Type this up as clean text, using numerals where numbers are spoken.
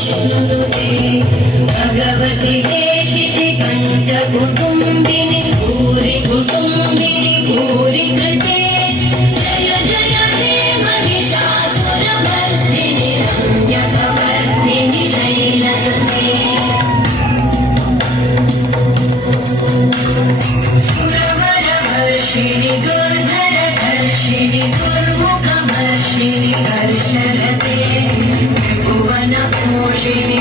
विष्णुनुते भगवति हे शितिकण्ठकुटुम्बिनि भूरि कुटुम्बिनि भूरि कृते जय जय हे महिषासुरमर्दिनि रम्यकवर्दिनि शैलसुते सुरवरवर्षिणि दुर्धरधर्षिणि दुर्मुखमर्षिणि हर्षरते भुवनपोषिणि